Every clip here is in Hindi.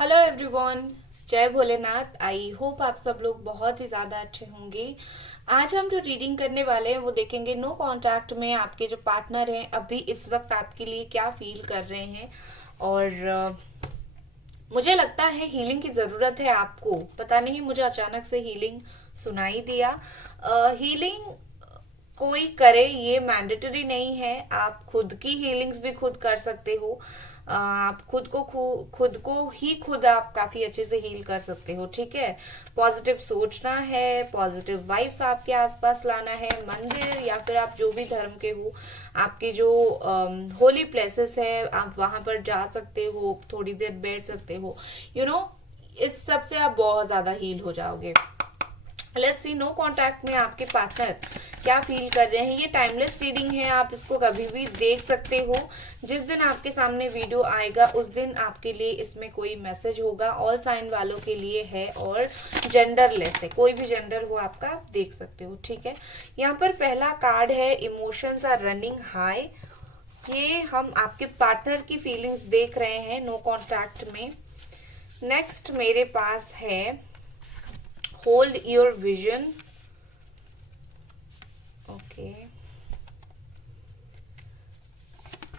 Hello everyone. जय भोलेनाथ। आई होप आप सब लोग बहुत ही ज़्यादा अच्छे होंगे। आज हम जो रीडिंग करने वाले हैं वो देखेंगे नो कांटेक्ट में आपके जो पार्टनर हैं अभी इस वक्त आपके लिए क्या फील कर रहे हैं। और मुझे लगता है हीलिंग की ज़रूरत है आपको। पता नहीं मुझे अचानक से हीलिंग सुनाई दिया। हीलिंग कोई करे ये मैंडेटरी नहीं है। आप खुद की हीलिंग्स भी खुद कर सकते हो। आप खुद आप काफी अच्छे से हील कर सकते हो। ठीक है। पॉजिटिव सोचना है, पॉजिटिव वाइब्स आपके आसपास लाना है। मंदिर या फिर आप जो भी धर्म के हो, आपके जो होली प्लेसेस है आप वहां पर जा सकते हो, थोड़ी देर बैठ सकते हो। यू you नो know, इस सब से आप बहुत ज्यादा हील हो जाओगे। लेट्स सी नो कांटेक्ट में आपके पार्टनर क्या फील कर रहे हैं। ये टाइमलेस रीडिंग है, आप इसको कभी भी देख सकते हो। जिस दिन आपके सामने वीडियो आएगा उस दिन आपके लिए इसमें कोई मैसेज होगा। ऑल साइन वालों के लिए है और जेंडरलेस है, कोई भी जेंडर हो आपका, आप देख सकते हो। ठीक है। यहाँ पर पहला कार्ड है इमोशंस आर रनिंग हाई। ये हम आपके पार्टनर की फीलिंग्स देख रहे हैं नो कांटेक्ट में। नेक्स्ट मेरे पास है hold your vision. Okay.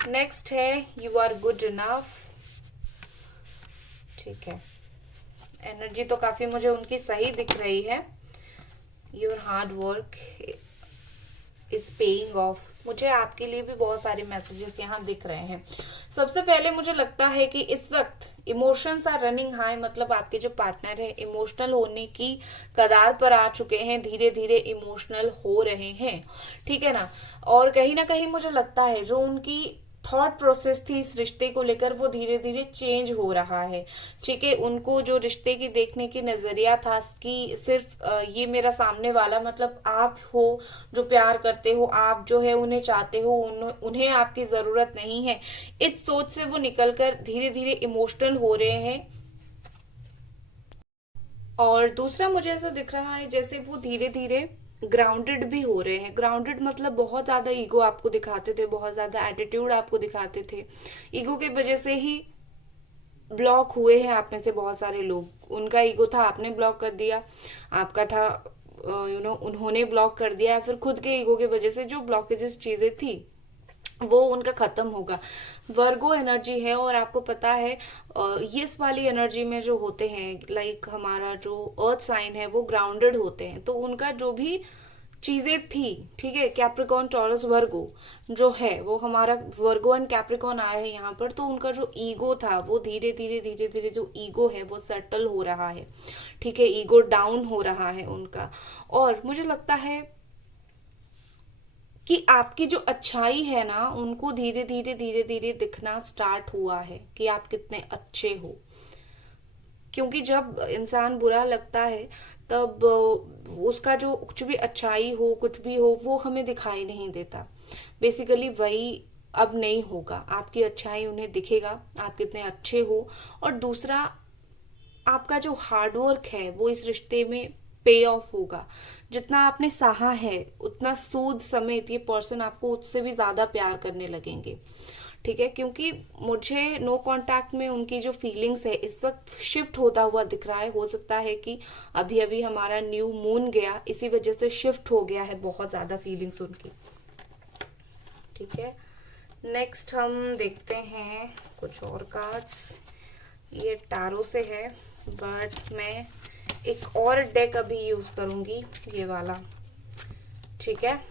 Next है यू आर गुड इनफ। ठीक है। एनर्जी तो काफी मुझे उनकी सही दिख रही है। Your hard work is paying off. मुझे आपके लिए भी बहुत सारे मैसेजेस यहाँ दिख रहे हैं। सबसे पहले मुझे लगता है कि इस वक्त इमोशंस आर रनिंग हाई, मतलब आपके जो पार्टनर है इमोशनल होने की कगार पर आ चुके हैं, धीरे धीरे इमोशनल हो रहे हैं। ठीक है ना। और कहीं ना कहीं मुझे लगता है जो उनकी थॉट प्रोसेस थी इस रिश्ते को लेकर वो धीरे धीरे चेंज हो रहा है। ठीक है। उनको जो रिश्ते की देखने की नजरिया था कि सिर्फ ये मेरा सामने वाला मतलब आप हो जो प्यार करते हो, आप जो है उन्हें चाहते हो, उन्हें आपकी जरूरत नहीं है, इस सोच से वो निकलकर धीरे धीरे इमोशनल हो रहे हैं। और दूसरा मुझे ऐसा दिख रहा है जैसे वो धीरे धीरे ग्राउंडेड भी हो रहे हैं। ग्राउंडेड मतलब बहुत ज्यादा ईगो आपको दिखाते थे, बहुत ज्यादा एटीट्यूड आपको दिखाते थे। ईगो की वजह से ही ब्लॉक हुए हैं आप में से बहुत सारे लोग। उनका ईगो था, आपने ब्लॉक कर दिया। आपका था उन्होंने ब्लॉक कर दिया। फिर खुद के ईगो की वजह से जो ब्लॉकेजेस चीजें थी वो उनका खत्म होगा। वर्गो एनर्जी है और आपको पता है ये इस वाली एनर्जी में जो होते हैं लाइक हमारा जो अर्थ साइन है वो ग्राउंडेड होते हैं, तो उनका जो भी चीजें थी, ठीक है, कैप्रिकॉन टॉरस वर्गो जो है वो हमारा वर्गो एंड कैप्रिकॉन आया है यहाँ पर, तो उनका जो ईगो था वो धीरे धीरे जो ईगो है वो सेटल हो रहा है। ठीक है। ईगो डाउन हो रहा है उनका। और मुझे लगता है कि आपकी जो अच्छाई है ना उनको धीरे धीरे दिखना स्टार्ट हुआ है कि आप कितने अच्छे हो। क्योंकि जब इंसान बुरा लगता है तब उसका जो कुछ भी अच्छाई हो कुछ भी हो वो हमें दिखाई नहीं देता। बेसिकली वही अब नहीं होगा। आपकी अच्छाई उन्हें दिखेगा, आप कितने अच्छे हो। और दूसरा, आपका जो हार्डवर्क है वो इस रिश्ते में पे ऑफ होगा। जितना आपने सहा है उतना सूद समेत ये पर्सन आपको उससे भी ज्यादा प्यार करने लगेंगे। ठीक है। क्योंकि मुझे नो कांटेक्ट में उनकी जो फीलिंग्स है इस वक्त शिफ्ट होता हुआ दिख रहा है। हो सकता है कि अभी अभी हमारा न्यू मून गया, इसी वजह से शिफ्ट हो गया है बहुत ज्यादा फीलिंग्स उनकी। ठीक है। नेक्स्ट हम देखते हैं कुछ और कार्ड्स। ये टारो से है बट मैं एक और डेक अभी यूज करूंगी, ये वाला। ठीक है।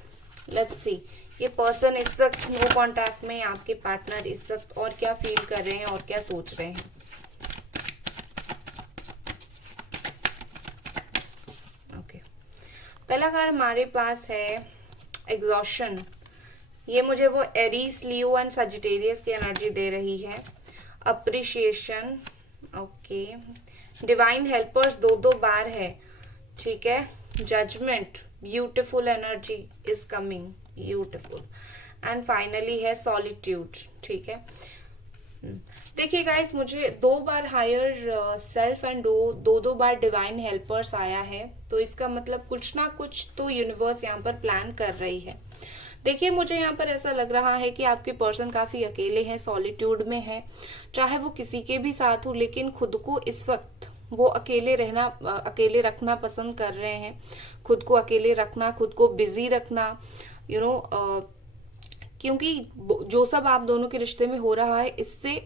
लेट्स सी ये पर्सन इस वक्त नो कांटेक्ट में, आपके पार्टनर इस वक्त और क्या फील कर रहे हैं और क्या सोच रहे हैं। ओके। पहला कार्ड हमारे पास है एग्जॉशन। ये मुझे वो एरीज, लियो एंड सजिटेरियस की एनर्जी दे रही है। अप्रिशिएशन। ओके। डिवाइन हेल्पर्स दो दो बार है। ठीक है। Judgement, beautiful energy is coming, beautiful. And finally है सॉलिट्यूड। ठीक है। देखिए गाइस, मुझे दो बार हायर सेल्फ एंड दो बार डिवाइन हेल्पर्स आया है, तो इसका मतलब कुछ ना कुछ तो यूनिवर्स यहाँ पर प्लान कर रही है। देखिए, मुझे यहाँ पर ऐसा लग रहा है कि आपके पर्सन काफी अकेले हैं, सॉलिट्यूड में हैं, चाहे वो किसी के भी साथ हो, लेकिन खुद को इस वक्त वो अकेले रखना पसंद कर रहे हैं। खुद को अकेले रखना, खुद को बिजी रखना, यू नो क्योंकि जो सब आप दोनों के रिश्ते में हो रहा है, इससे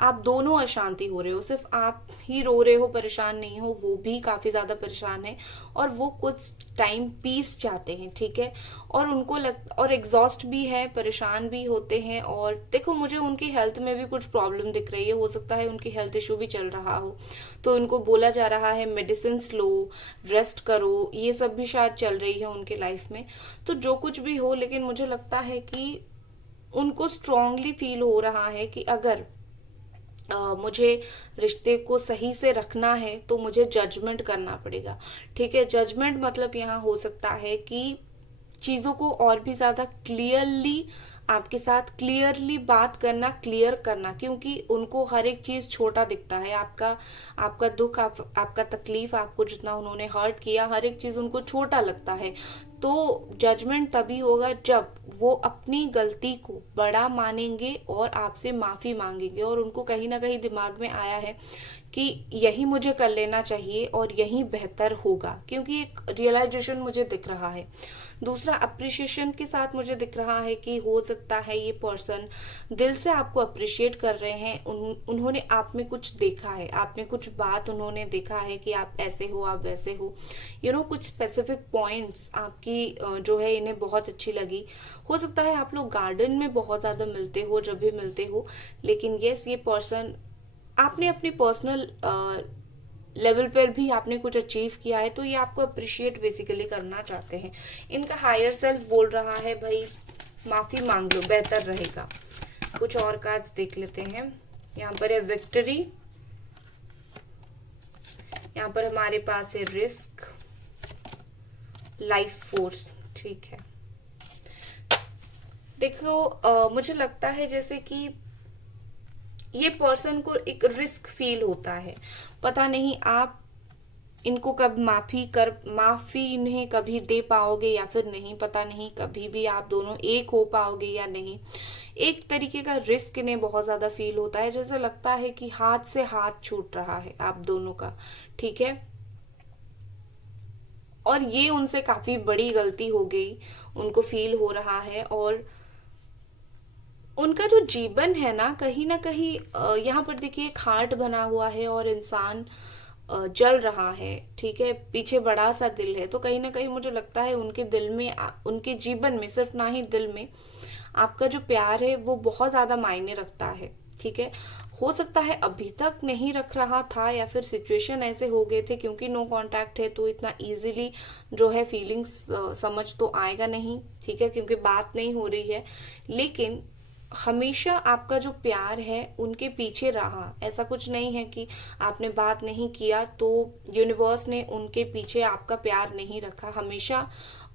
आप दोनों अशांति हो रहे हो। सिर्फ आप ही रो रहे हो, परेशान नहीं हो, वो भी काफी ज्यादा परेशान है, और वो कुछ टाइम पीस चाहते हैं, ठीक है। और और एग्जॉस्ट भी है, परेशान भी होते हैं। और देखो, मुझे उनकी हेल्थ में भी कुछ प्रॉब्लम दिख रही है, हो सकता है उनकी हेल्थ इशू भी चल रहा हो, तो उनको बोला जा रहा है मेडिसिन लो, रेस्ट करो, ये सब भी शायद चल रही है उनके लाइफ में। तो जो कुछ भी हो, लेकिन मुझे लगता है कि उनको स्ट्रांगली फील हो रहा है कि अगर मुझे रिश्ते को सही से रखना है तो मुझे जजमेंट करना पड़ेगा, ठीक है। जजमेंट मतलब यहाँ हो सकता है कि चीजों को और भी ज्यादा क्लियरली आपके साथ क्लियरली बात करना, क्लियर करना, क्योंकि उनको हर एक चीज छोटा दिखता है। आपका दुख, आपका तकलीफ, आपको जितना उन्होंने हर्ट किया, हर एक चीज उनको छोटा लगता है। तो जजमेंट तभी होगा जब वो अपनी गलती को बड़ा मानेंगे और आपसे माफी मांगेंगे, और उनको कहीं ना कहीं दिमाग में आया है कि यही मुझे कर लेना चाहिए और यही बेहतर होगा, क्योंकि एक रियलाइजेशन मुझे दिख रहा है। दूसरा, अप्रिशिएशन के साथ मुझे दिख रहा है कि हो सकता है ये पर्सन दिल से आपको अप्रिशिएट कर रहे हैं। उन्होंने आप में कुछ देखा है, आप में कुछ बात उन्होंने देखा है कि आप ऐसे हो, आप वैसे हो, कुछ स्पेसिफिक पॉइंट्स आपकी जो है इन्हें बहुत अच्छी लगी। हो सकता है आप लोग गार्डन में बहुत ज्यादा मिलते हो, जब भी मिलते हो, लेकिन यस, ये पर्सन आपने अपनी पर्सनल लेवल पर भी आपने कुछ अचीव किया है, तो ये आपको अप्रिशिएट बेसिकली करना चाहते हैं। इनका हायर सेल्फ बोल रहा है भाई माफी मांग लो, बेहतर रहेगा। कुछ और कार्ड्स देख लेते हैं। यहाँ पर है विक्ट्री, यहाँ पर हमारे पास है रिस्क, लाइफ फोर्स, ठीक है। देखो, मुझे लगता है जैसे कि ये पर्सन को एक रिस्क फील होता है। पता नहीं आप इनको कब माफी इन्हें कभी दे पाओगे या फिर नहीं, पता नहीं कभी भी आप दोनों एक हो पाओगे या नहीं। एक तरीके का रिस्क इन्हें बहुत ज्यादा फील होता है, जैसे लगता है कि हाथ से हाथ छूट रहा है आप दोनों का, ठीक है। और ये उनसे काफी बड़ी गलती हो गई, उनको फील हो रहा है। और उनका जो जीवन है ना कहीं यहाँ पर देखिए एक हार्ट बना हुआ है और इंसान जल रहा है, ठीक है। पीछे बड़ा सा दिल है, तो कहीं ना कहीं मुझे लगता है उनके दिल में, उनके जीवन में, सिर्फ ना ही दिल में, आपका जो प्यार है वो बहुत ज्यादा मायने रखता है, ठीक है। हो सकता है अभी तक नहीं रख रहा था, या फिर सिचुएशन ऐसे हो गए थे, क्योंकि नो कांटेक्ट है तो इतना इजीली जो है फीलिंग्स समझ तो आएगा नहीं, ठीक है, क्योंकि बात नहीं हो रही है। लेकिन हमेशा आपका जो प्यार है उनके पीछे रहा। ऐसा कुछ नहीं है कि आपने बात नहीं किया तो यूनिवर्स ने उनके पीछे आपका प्यार नहीं रखा। हमेशा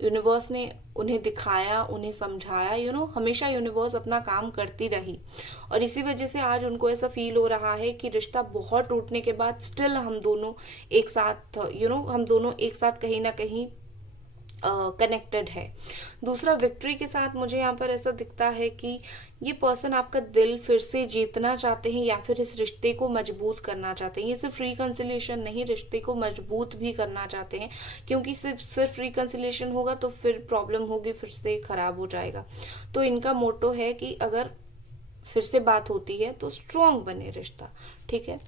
यूनिवर्स ने उन्हें दिखाया, उन्हें समझाया, हमेशा यूनिवर्स अपना काम करती रही। और इसी वजह से आज उनको ऐसा फील हो रहा है कि रिश्ता बहुत टूटने के बाद स्टिल हम दोनों एक साथ, हम दोनों एक साथ कहीं ना कहीं कनेक्टेड है। दूसरा, विक्ट्री के साथ मुझे यहाँ पर ऐसा दिखता है कि ये पर्सन आपका दिल फिर से जीतना चाहते हैं, या फिर इस रिश्ते को मजबूत करना चाहते हैं। ये सिर्फ रिकंसिलिएशन नहीं, रिश्ते को मजबूत भी करना चाहते हैं, क्योंकि सिर्फ रिकंसिलिएशन होगा तो फिर प्रॉब्लम होगी, फिर से खराब हो जाएगा। तो इनका मोटो है कि अगर फिर से बात होती है तो स्ट्रॉन्ग बने रिश्ता, ठीक है।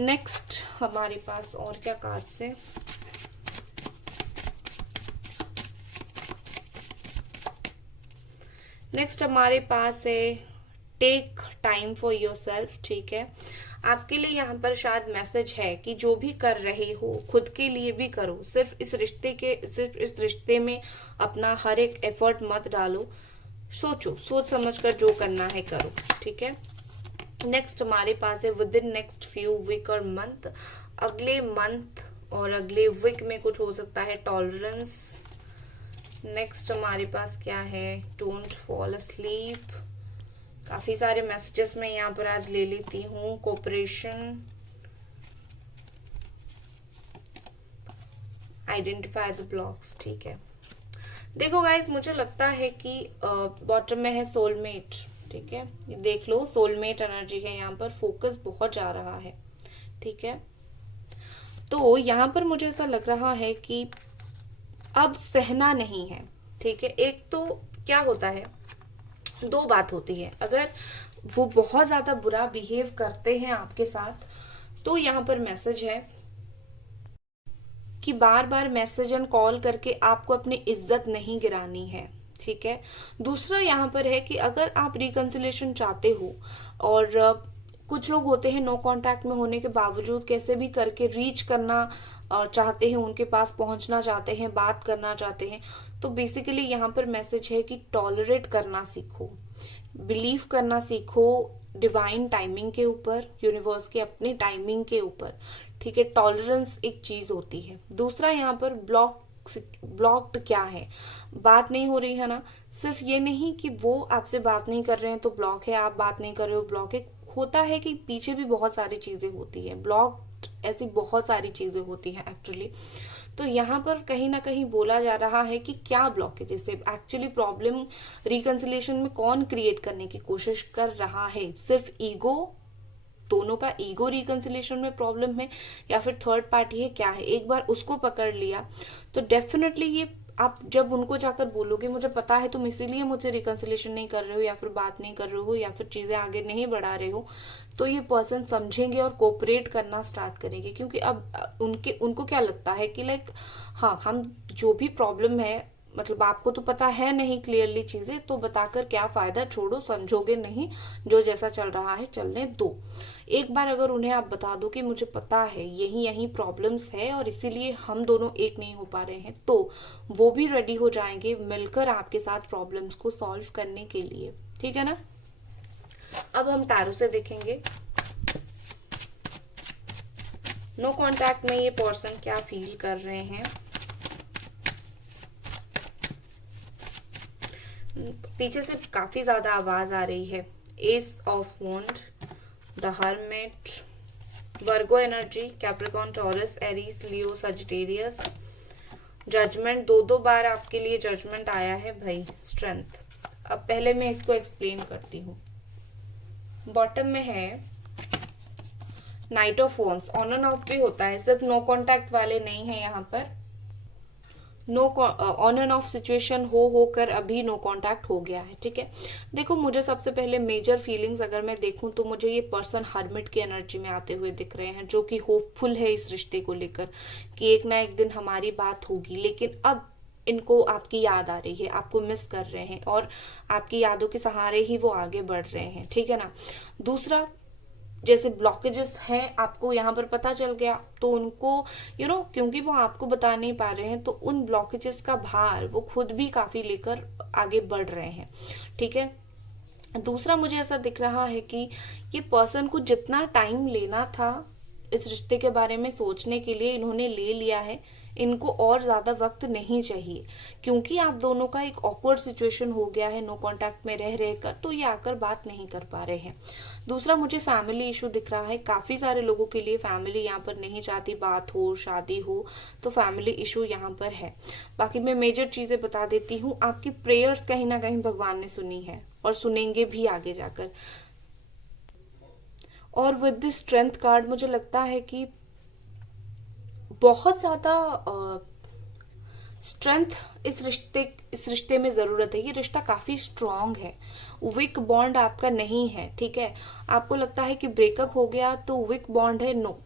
नेक्स्ट हमारे पास और क्या कार्ड्स है। नेक्स्ट हमारे पास है take time for your self, ठीक है। आपके लिए यहाँ पर शायद मैसेज है कि जो भी कर रहे हो खुद के लिए भी करो। सिर्फ इस रिश्ते में अपना हर एक एफर्ट मत डालो। सोच समझ कर जो करना है करो, ठीक है। नेक्स्ट हमारे पास है within next few week और मंथ। अगले मंथ और अगले वीक में कुछ हो सकता है टॉलरेंस। नेक्स्ट हमारे पास क्या है, डोंट फॉल अस्लीप। काफी सारे मैसेजेस मैं यहाँ पर आज ले लेती हूँ। कोऑपरेशन, आइडेंटिफाई द ब्लॉक्स, ठीक है। देखो गाइस, मुझे लगता है कि बॉटम में है सोलमेट। ठीक है, ये देख लो, सोलमेट एनर्जी है यहाँ पर, फोकस बहुत जा रहा है। ठीक है, तो यहाँ पर मुझे ऐसा लग रहा है कि अब सहना नहीं है। ठीक है, एक तो क्या होता है, दो बात होती है, अगर वो बहुत ज्यादा बुरा बिहेव करते हैं आपके साथ, तो यहाँ पर मैसेज है कि बार बार मैसेज एंड कॉल करके आपको अपनी इज्जत नहीं गिरानी है। ठीक है, दूसरा यहाँ पर है कि अगर आप रिकंसिलेशन चाहते हो, और कुछ लोग होते हैं नो कांटेक्ट में होने के बावजूद कैसे भी करके रीच करना चाहते हैं, उनके पास पहुंचना चाहते हैं, बात करना चाहते हैं, तो बेसिकली यहाँ पर मैसेज है कि टॉलरेट करना सीखो, बिलीव करना सीखो डिवाइन टाइमिंग के ऊपर, यूनिवर्स के अपनी टाइमिंग के ऊपर। ठीक है, टॉलरेंस एक चीज होती है। दूसरा यहाँ पर ब्लॉक्ड क्या है, बात नहीं हो रही है ना, सिर्फ ये नहीं कि वो आपसे बात नहीं कर रहे हैं तो ब्लॉक है, आप बात नहीं कर रहे हो ब्लॉक है, होता है कि पीछे भी बहुत सारी चीजें होती है, ब्लॉक ऐसी बहुत सारी चीजें होती हैं एक्चुअली। तो यहाँ पर कहीं ना कहीं बोला जा रहा है कि क्या ब्लॉकेज है, एक्चुअली प्रॉब्लम रिकंसिलेशन में कौन क्रिएट करने की कोशिश कर रहा है, सिर्फ ईगो, दोनों का ईगो रिकंसिलेशन में प्रॉब्लम है, या फिर थर्ड पार्टी है, क्या है, एक बार उसको पकड़ लिया तो डेफिनेटली ये, आप जब उनको जाकर बोलोगे मुझे पता है तुम इसीलिए मुझसे रिकंसिलेशन नहीं कर रहे हो, या फिर बात नहीं कर रहे हो, या फिर चीजें आगे नहीं बढ़ा रहे हो, तो ये पर्सन समझेंगे और कोऑपरेट करना स्टार्ट करेंगे। क्योंकि अब उनको क्या लगता है कि लाइक, हाँ, हम जो भी प्रॉब्लम है, मतलब आपको तो पता है नहीं क्लियरली चीजें, तो बताकर क्या फायदा, छोड़ो, समझोगे नहीं, जो जैसा चल रहा है चलने दो। एक बार अगर उन्हें आप बता दो कि मुझे पता है यही यही प्रॉब्लम्स है और इसीलिए हम दोनों एक नहीं हो पा रहे हैं, तो वो भी रेडी हो जाएंगे मिलकर आपके साथ प्रॉब्लम्स को सॉल्व करने के लिए। ठीक है ना। अब हम टैरो से देखेंगे नो कांटेक्ट में ये पर्सन क्या फील कर रहे हैं। पीछे से काफी ज्यादा आवाज आ रही है। Ace of wand, the hermit, Virgo energy, Capricorn, Taurus, Aries, Leo, Sagittarius, judgement, दो बार आपके लिए जजमेंट आया है भाई, स्ट्रेंथ। अब पहले मैं इसको एक्सप्लेन करती हूँ। बॉटम में है night of wands, on end of भी होता है, सिर्फ नो कांटेक्ट वाले नहीं है यहाँ पर, know on end of situation होकर अभी नो कांटेक्ट हो गया है। ठीक है, देखो मुझे सबसे पहले मेजर फीलिंग्स अगर मैं देखूं तो मुझे ये पर्सन हर्मिट की एनर्जी में आते हुए दिख रहे हैं, जो कि होपफुल है इस रिश्ते को लेकर कि एक ना एक दिन हमारी बात होगी, लेकिन अब इनको आपकी याद आ रही है, आपको मिस कर रहे हैं और आपकी यादों के सहारे ही वो आगे बढ़ रहे हैं। ठीक है ना। दूसरा, जैसे ब्लॉकेजेस हैं आपको यहाँ पर पता चल गया, तो उनको क्योंकि वो आपको बता नहीं पा रहे हैं, तो उन ब्लॉकेजेस का भार वो खुद भी काफी लेकर आगे बढ़ रहे हैं। ठीक है। दूसरा, मुझे ऐसा दिख रहा है कि ये पर्सन को जितना टाइम लेना था इस रिश्ते के बारे में सोचने के लिए इन्होंने ले लिया है, इनको और ज्यादा वक्त नहीं चाहिए, क्योंकि आप दोनों का एक ऑकवर्ड सिचुएशन हो गया है नो कांटेक्ट में रह रहकर, तो ये आकर बात नहीं कर पा रहे हैं। दूसरा, मुझे फैमिली इशू दिख रहा है, काफी सारे लोगों के लिए फैमिली यहाँ पर नहीं चाहती बात हो, शादी हो, तो फैमिली इशू यहाँ पर है। बाकी मैं मेजर चीजें बता देती हूँ, आपकी प्रेयर्स कहीं ना कहीं भगवान ने सुनी है और सुनेंगे भी आगे जाकर। और विद दिस स्ट्रेंथ कार्ड मुझे लगता है कि बहुत ज्यादा स्ट्रेंथ इस रिश्ते में जरूरत है। ये रिश्ता काफी स्ट्रांग है, वीक बॉन्ड आपका नहीं है। ठीक है, आपको लगता है कि ब्रेकअप हो गया तो वीक बॉन्ड है, नो,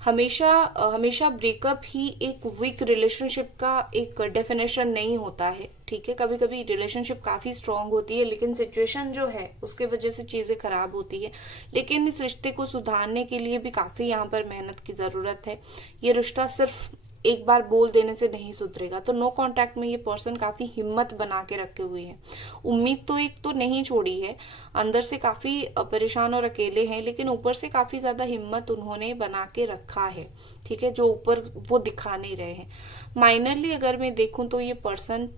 हमेशा हमेशा ब्रेकअप ही एक वीक रिलेशनशिप का एक डेफिनेशन नहीं होता है। ठीक है, कभी कभी रिलेशनशिप काफी स्ट्रांग होती है, लेकिन सिचुएशन जो है उसके वजह से चीजें खराब होती है। लेकिन इस रिश्ते को सुधारने के लिए भी काफी यहाँ पर मेहनत की जरूरत है। ये रिश्ता सिर्फ एक बार बोल देने से नहीं सुधरेगा। तो नो कांटेक्ट में ये पर्सन काफी हिम्मत बना के रखे हुए हैं, उम्मीद तो एक तो नहीं छोड़ी है, अंदर से काफी परेशान और अकेले हैं, लेकिन ऊपर से काफी ज्यादा हिम्मत उन्होंने बना के रखा है। ठीक है, जो ऊपर वो दिखा नहीं रहे हैं। माइनरली अगर मैं देखूं तो ये पर्सन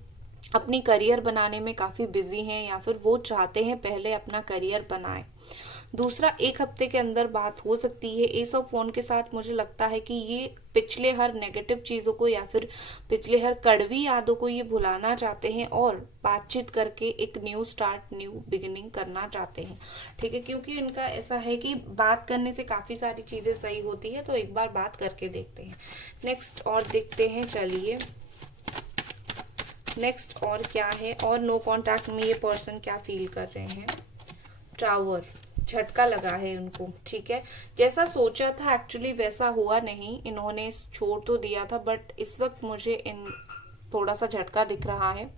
अपनी करियर बनाने में काफी बिजी हैं, या फिर वो चाहते हैं पहले अपना करियर बनाए। दूसरा, 1 हफ्ते के अंदर बात हो सकती है। एस ऑफ वन के साथ मुझे लगता है कि ये पिछले हर नेगेटिव चीजों को या फिर पिछले हर कड़वी यादों को ये भुलाना चाहते हैं और बातचीत करके एक न्यू स्टार्ट, न्यू बिगिनिंग करना चाहते हैं। ठीक है, क्योंकि इनका ऐसा है कि बात करने से काफी सारी चीजें सही होती है, तो एक बार बात करके देखते हैं। नेक्स्ट और देखते हैं, चलिए नेक्स्ट और क्या है, और नो कांटेक्ट में ये पर्सन क्या फील कर रहे हैं। टावर, झटका लगा है उनको। ठीक है, जैसा सोचा था एक्चुअली वैसा हुआ नहीं, इन्होंने छोड़ तो दिया था, बट इस वक्त मुझे इन थोड़ा सा झटका दिख रहा है।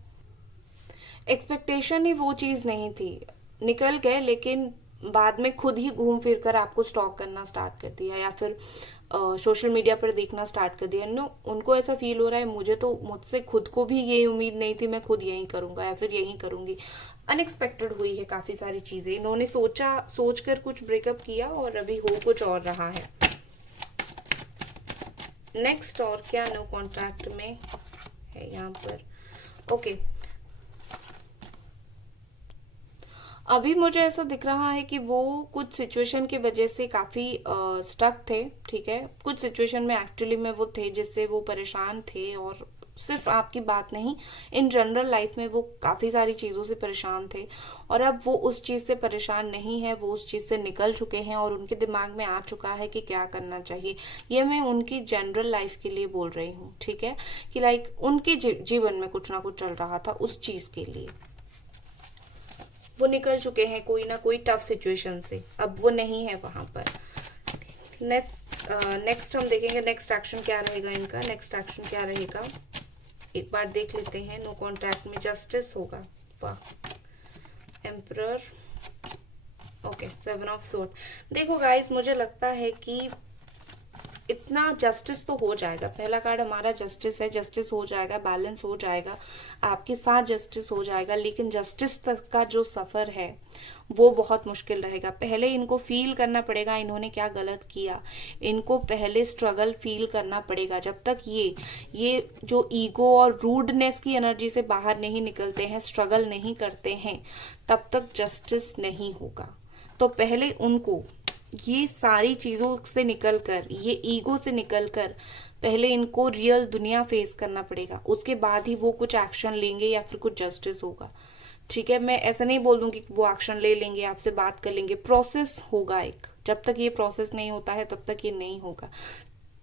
एक्सपेक्टेशन ही वो चीज नहीं थी, निकल गए, लेकिन बाद में खुद ही घूम फिर कर आपको स्टॉक करना स्टार्ट कर दिया या फिर सोशल मीडिया पर देखना स्टार्ट कर दिया। नो, उनको ऐसा फील हो रहा है मुझसे खुद को भी ये उम्मीद नहीं थी, मैं खुद यही करूंगा या फिर यही करूंगी। अनएक्सपेक्टेड हुई है काफी सारी चीजें, इन्होंने सोचकर कुछ ब्रेकअप किया और अभी हो कुछ और रहा है। नेक्स्ट और क्या नो कॉन्ट्रैक्ट में है यहाँ पर। ओके, अभी मुझे ऐसा दिख रहा है कि वो कुछ सिचुएशन की वजह से काफी स्टक थे। ठीक है, कुछ सिचुएशन में एक्चुअली में वो थे जिससे वो परेशान थे, और सिर्फ आपकी बात नहीं, इन जनरल लाइफ में वो काफी सारी चीजों से परेशान थे, और अब वो उस चीज से परेशान नहीं है, वो उस चीज से निकल चुके हैं और उनके दिमाग में आ चुका है कि क्या करना चाहिए। ये मैं उनकी जनरल लाइफ के लिए बोल रही हूँ। ठीक है, कि लाइक उनके जीवन में कुछ ना कुछ चल रहा था, उस चीज के लिए वो निकल चुके हैं कोई ना कोई टफ सिचुएशन से, अब वो नहीं है वहां पर। नेक्स्ट हम देखेंगे नेक्स्ट एक्शन क्या रहेगा इनका। नेक्स्ट एक्शन क्या रहेगा एक बार देख लेते हैं। नो कॉन्टैक्ट में जस्टिस होगा। वाह, एम्परर, ओके, 7 ऑफ सोर्ड। देखो गाइस, मुझे लगता है कि इतना जस्टिस तो हो जाएगा। पहला कार्ड हमारा जस्टिस है, जस्टिस हो जाएगा, बैलेंस हो जाएगा, आपके साथ जस्टिस हो जाएगा, लेकिन जस्टिस तक का जो सफर है वो बहुत मुश्किल रहेगा। पहले इनको फील करना पड़ेगा इन्होंने क्या गलत किया, इनको पहले स्ट्रगल फील करना पड़ेगा। जब तक ये जो ईगो और रूडनेस की एनर्जी से बाहर नहीं निकलते हैं, स्ट्रगल नहीं करते हैं, तब तक जस्टिस नहीं होगा। तो पहले उनको ये सारी चीजों से निकलकर, ये ईगो से निकलकर पहले इनको रियल दुनिया फेस करना पड़ेगा, उसके बाद ही वो कुछ एक्शन लेंगे या फिर कुछ जस्टिस होगा। ठीक है, मैं ऐसा नहीं बोल दूंगी कि वो एक्शन ले लेंगे, आपसे बात कर लेंगे, प्रोसेस होगा एक। जब तक ये प्रोसेस नहीं होता है तब तक ये नहीं होगा।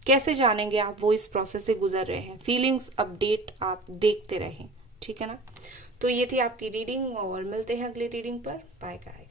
कैसे जानेंगे आप वो इस प्रोसेस से गुजर रहे हैं? फीलिंग्स अपडेट आप देखते रहें। ठीक है ना, तो ये थी आपकी रीडिंग और मिलते हैं अगली रीडिंग पर। Bye guys.